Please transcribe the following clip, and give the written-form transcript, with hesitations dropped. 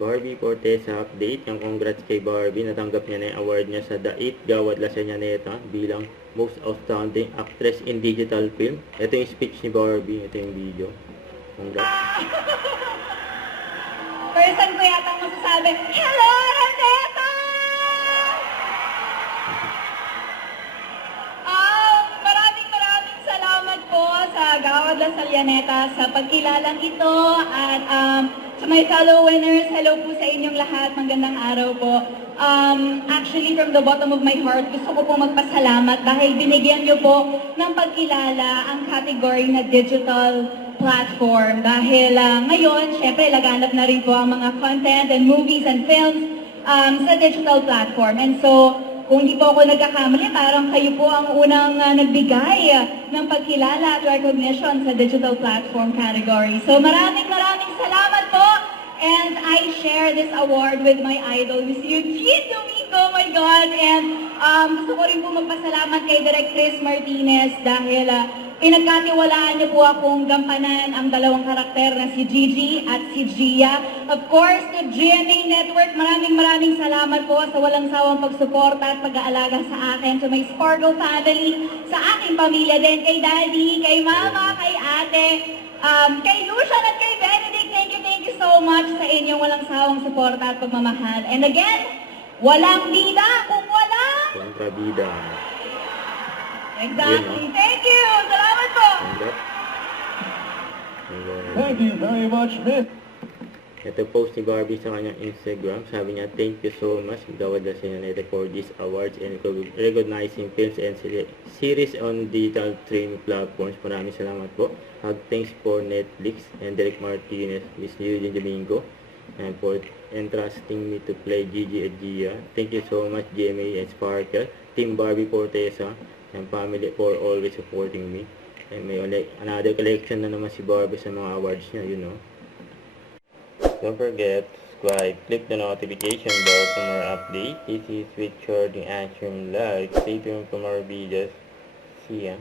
Barbie Fortesa update. Yung congrats kay Barbie. Natanggap niya na yung award niya sa The 8th Gawad Lasanyaneta bilang Most Outstanding Actress in Digital Film. Ito yung speech ni Barbie. Ito yung video. Congrats. Person ko yata masasabi, Hello, Reneta! Maraming salamat po sa Gawad Lasanyaneta sa pagkilalang ito at sa my fellow winners, hello po sa inyong lahat. Magandang araw po. Actually, from the bottom of my heart, gusto ko po magpasalamat dahil binigyan niyo po ng pagkilala ang category na digital platform. Dahil ngayon, syempre, laganap na rin po ang mga content and movies and films sa digital platform. And so, kung hindi po ako nagkakamali, parang kayo po ang unang nagbigay ng pagkilala at recognition sa digital platform category. So maraming salamat po. And I share this award with my idol, Miss Eugene Domingo, oh my God. And gusto ko rin po magpasalamat kay Direk Chris Martinez dahil pinagkatiwalaan niyo po akong gampanan ang dalawang karakter na si Gigi at si Gia. Of course, to GMA Network, maraming salamat po sa walang sawang pagsuporta at pag-aalaga sa akin, to my Sparkle family, sa aking pamilya din, kay Daddy, kay Mama, kay Ate, kay Lucian at kay Benedict. Thank you so much sa inyong walang sawang suporta at pagmamahal. And again, walang bida kung walang kontrabida. Exactly. Thank you. Salamat po. Thank you very much, Miss. Ito post ni Barbie sa kanyang Instagram. Sabi niya, thank you so much, Gawad Lasanyaneta, for these awards and recognizing films and series on digital streaming platforms. Maraming salamat po. Thanks for Netflix and Derek Martinez, Miss Eugene Domingo, and for entrusting me to play Gigi and Gia. Thank you so much, GMA and Sparkle, Team Barbie Fortesa, and family for always supporting me. And may another collection na naman si Barbie sa mga awards niya, you know. Don't forget to subscribe, click the notification bell for more updates. This is with Shorting Action Live. Stay tuned for more videos. See ya.